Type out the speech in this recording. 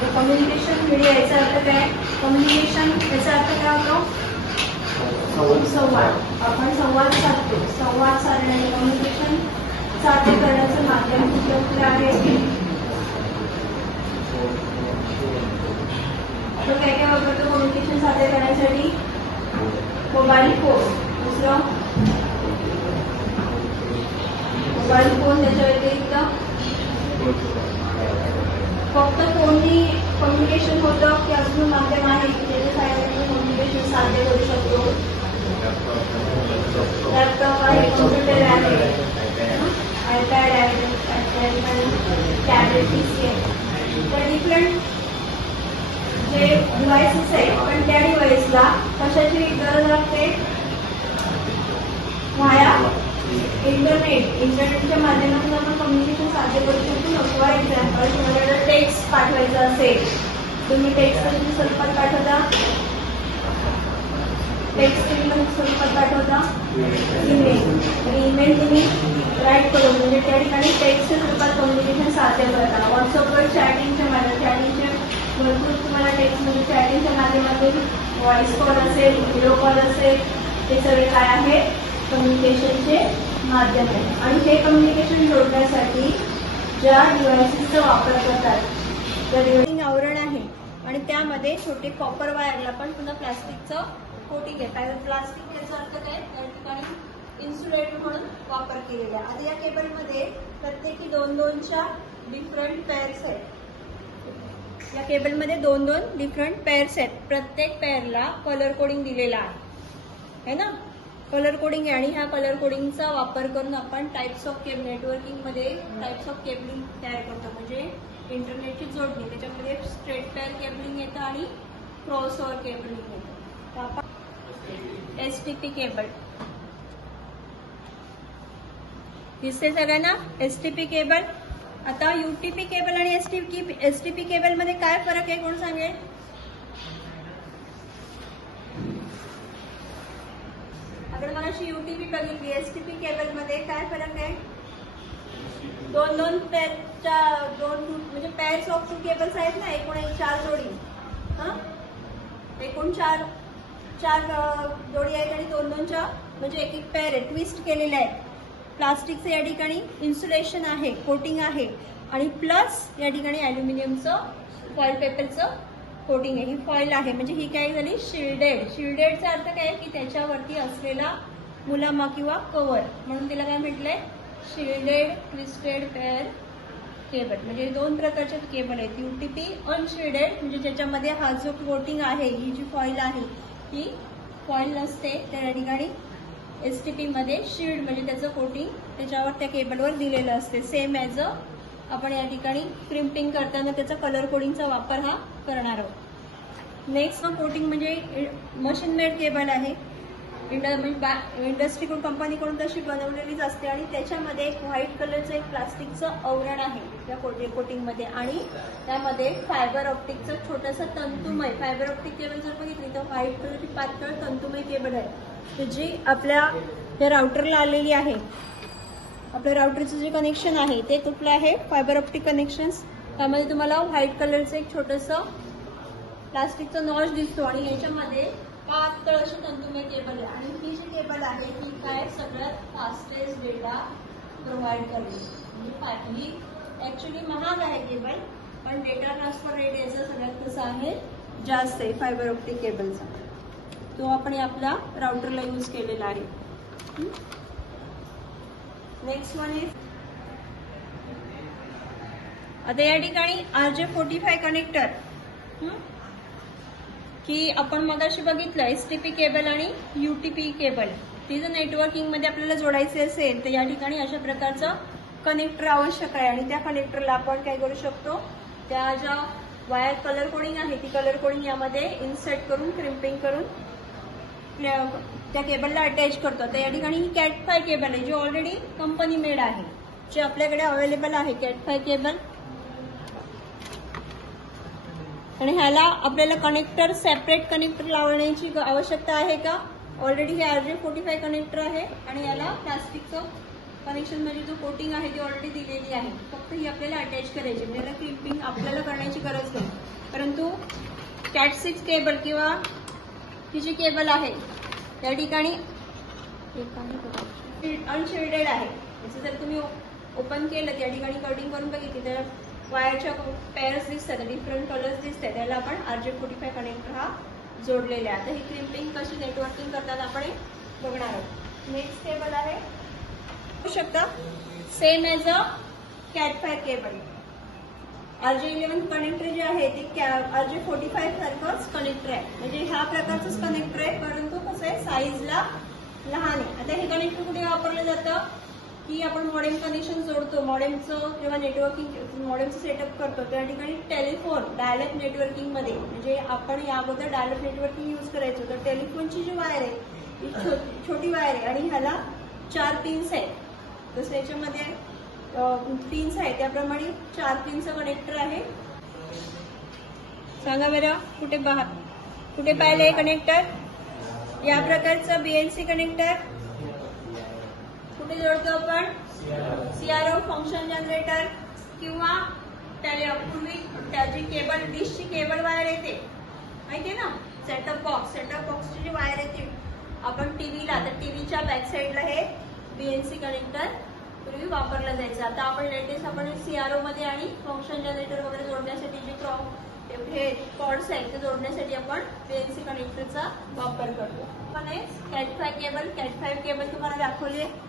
Communication media याचा अर्थ काय? कम्युनिकेशन याचा अर्थ काय होतो? संवाद. आपण संवाद साधतो. संवाद साधणे आणि कम्युनिकेशन साध्य करण्याचं माध्यम कुठलं आहे? आपण काय काय वापरतो कम्युनिकेशन साध्य करण्यासाठी? Mobile phone. दुसरं मोबाईल फोन. त्याच्या व्यतिरिक्त फक्त फोननी कम्युनिकेशन होतं की अजून माध्यम आहे की त्याच्या साहाय्याने कम्युनिकेशन साध्य करू शकतो? लॅपटॉप आहे, कम्प्युटर आहे, आयपॅड आहे, टॅबलेट, पीसी आहे. तर डिफरंट जे डिव्हाइसेस आहेत पण त्या डिव्हाइसला कशाची गरज लागते? व्हाया इंटरनेटच्या माध्यमातून आपण कम्युनिकेशन साध्य करू शकतो. फॉर एक्झाम्पल तुम्हाला टेक्स्ट पाठवायचा असेल, तुम्ही टेक्स्ट कशा स्वरूपात पाठवता? टेक्स्ट स्वरूपात पाठवता ईमेल. आणि ईमेल तुम्ही राईट करून म्हणजे त्या ठिकाणी टेक्स्टच्या स्वरूपात कम्युनिकेशन साध्य करता. व्हॉट्सअपवर चॅटिंगच्या भरपूर तुम्हाला टेक्स्टमध्ये चॅटिंगच्या माध्यमातून व्हॉइस कॉल असेल, व्हिडिओ कॉल असेल, हे सगळे काय आहे? कम्युनिकेशनचे माध्यम आहे. आणि हे कम्युनिकेशन जोडण्यासाठी ज्या डिव्हाइसेसचा वापर करतात त्या डिव्हाइसिंग आवरण आहे आणि त्यामध्ये छोटे कॉपर वायरला पण पुन्हा प्लास्टिकचं कोटिंग आहे. प्लास्टिक याचा अर्थ काय? त्या ठिकाणी इन्सुलेटर म्हणून वापर केलेला आहे. आता या केबलमध्ये प्रत्येकी 2-2च्या डिफरंट पेअर्स आहेत. या केबलमध्ये 2-2 डिफरंट पेअर्स आहेत. प्रत्येक पेअरला कलर कोडिंग दिलेला आहे ना? कलर कोडिंग आहे. आणि ह्या कलर कोडिंगचा वापर करून आपण टाइप्स ऑफ केबल नेटवर्किंगमध्ये टाइप्स ऑफ केबलिंग तयार करतो. म्हणजे इंटरनेटची जोडणी. त्याच्यामध्ये स्ट्रेट पेअर केबलिंग येतं आणि क्रॉस ओव्हर केबलिंग येतं. तर आपण एसटीपी केबल दिसते सगळ्यांना? STP cable. आता यूटीपी केबल आणि एसटीपी केबल मध्ये काय फरक आहे कोण सांगेल? आपण मगाशी यूटीपी बघितली. एसटीपी केबल मध्ये काय फरक आहे? 2-2 पेअरच्या म्हणजे पेअर्स ऑफ 2 केबल्स आहेत ना, एकूण 4 जोडी. एकूण 4 जोडी आहेत आणि 2-2च्या म्हणजे एक पेअर आहे. ट्विस्ट केलेले आहे. प्लास्टिकचं या ठिकाणी इन्सुलेशन आहे, कोटिंग आहे आणि प्लस या ठिकाणी अॅल्युमिनियमचं फॉइल पेपरचं कोटिंग आहे. ही फॉइल आहे म्हणजे ही काय झाली? शिल्डेड. शिल्डेडचा अर्थ काय? की त्याच्यावरती असलेला मुलामा किंवा कव्हर, म्हणून तिला काय म्हटलंय? शिल्डेड ट्विस्टेड पेअर केबल. म्हणजे 2 प्रकारचे केबल आहेत. यूटीपी अनशिल्डेड म्हणजे ज्याच्यामध्ये हा जो कोटिंग आहे, ही जी फॉइल आहे ही फॉइल नसते. त्या ठिकाणी एसटीपी मध्ये शिल्ड म्हणजे त्याचं कोटिंग त्याच्यावर त्या केबलवर दिलेलं असते. सेम ॲज आपण या ठिकाणी क्रिम्पिंग करताना त्याचा कलर कोडिंगचा वापर हा करणार आहोत. नेक्स्ट कोटिंग म्हणजे मशीन मेड केबल आहे. इंडस्ट्रीकडून कंपनीकडून तशी बनवलेलीच असते आणि त्याच्यामध्ये एक व्हाईट कलरचं एक प्लास्टिकचं आवरण आहे त्या कोटिंगमध्ये आणि त्यामध्ये फायबर ऑप्टिकचं छोटंसं तंतुमय फायबर ऑप्टिक केबल जर बघितली तर व्हाईट कलरची पातळ तंतुमय केबल आहे जी आपल्या या राउटरला आलेली आहे. आपल्या राउटरचं जे कनेक्शन आहे ते कुठलं आहे? Fibre optic connections. त्यामध्ये तुम्हाला व्हाईट कलरचं एक छोटंसं प्लास्टिकचं नॉच दिसतो आणि याच्यामध्ये पातळ अशी तंतुमय केबल आहे. आणि ही जी केबल आहे ही काय? सगळ्यात फास्टेस्ट डेटा प्रोव्हाइड करते. म्हणजे ही ऍक्च्युली महाग आहे केबल पण डेटा ट्रान्सफर रेट याचा सगळ्यात कसा आहे? जास्त आहे फायबर ऑप्टिक केबलचा. तो आपण आपल्या राउटरला यूज केलेला आहे. नेक्स्ट वन इज आता या ठिकाणी RJ45 कनेक्टर की आपण मगाशी बघितलं एसटीपी केबल आणि यूटीपी केबल. ती जर नेटवर्किंग मध्ये आपल्याला जोडायचे असेल तर या ठिकाणी अशा प्रकारचं कनेक्टर आवश्यक आहे आणि त्या कनेक्टरला आपण काय करू शकतो? त्या ज्या वायर कलर कोडिंग आहे ती कलर कोडिंग यामध्ये इन्सर्ट करून क्रिम्पिंग करून त्या केबलला अटॅच करतो. तर या ठिकाणी ही CAT5 केबल आहे जी ऑलरेडी कंपनी मेड आहे, जी आपल्याकडे अवेलेबल आहे CAT5 केबल. आणि ह्याला आपल्याला कनेक्टर सेपरेट कनेक्टर लावण्याची आवश्यकता आहे का? ऑलरेडी हे RJ45 कनेक्टर आहे आणि याला प्लास्टिकचं कनेक्शन मध्ये जो कोटिंग आहे ती ऑलरेडी दिलेली आहे, फक्त ही आपल्याला अटॅच करायची, म्हणजे त्याला क्रिम्पिंग आपल्याला करण्याची गरज नाही. परंतु कॅट 6 केबल किंवा ही जी केबल आहे त्या ठिकाणी अनशेडेड आहे. जसं जर तुम्ही ओपन केलं त्या ठिकाणी कटिंग करून बघितली तर वायरच्या पेअर्स दिसतात, डिफरंट कलर्स दिसतात, त्याला आपण RJ45 कनेक्टर हा जोडलेला आहे. आता ही क्रिम्पिंग कशी नेटवर्किंग करतात आपण बघणार आहोत. नेक्स्ट केबल आहे, बघू शकता same as a cat 5 cable. RJ11 connector जे आहे ते RJ45 सारखंच कनेक्टर आहे, म्हणजे ह्या प्रकारचंच कनेक्टर आहे, परंतु कसं आहे साईजला लहान आहे. आता हे कनेक्टर कुठे वापरलं जातं की आपण मॉडेम कनेक्शन जोडतो, मॉडेमचं जेव्हा नेटवर्किंग मॉडेमचं सेटअप करतो त्या ठिकाणी टेलिफोन डायलेक्ट नेटवर्किंग मध्ये, म्हणजे आपण या अगोदर डायलेक्ट नेटवर्किंग यूज करायचो, तर टेलिफोनची जी वायर आहे ही छोटी वायर आहे आणि ह्याला 4 पिन्स आहेत. तसं याच्यामध्ये पिन्स आहे त्याप्रमाणे 4 पिनचं कनेक्टर आहे. सांगा बरं कुठे पाहिलंय कनेक्टर? या प्रकारचं BNC कनेक्टर कुठे जोडतो आपण? CRO फंक्शन जनरेटर किंवा पूर्वी त्याची केबल डिशची केबल वायर येते माहितीये ना, सेटअप बॉक्सची जी वायर येते आपण टीव्हीला, तर टीव्हीच्या बॅक साईडला हे BNC कनेक्टर पूर्वी वापरलं जायचं. आता आपण लेटेस्ट आपण CRO मध्ये आणि फंक्शन जनरेटर वगैरे जोडण्यासाठी जे हे कॉर्ड्स आहेत ते जोडण्यासाठी आपण BNC कनेक्टरचा वापर करतो. पण कॅट 5 केबल तुम्हाला दाखवली आहे.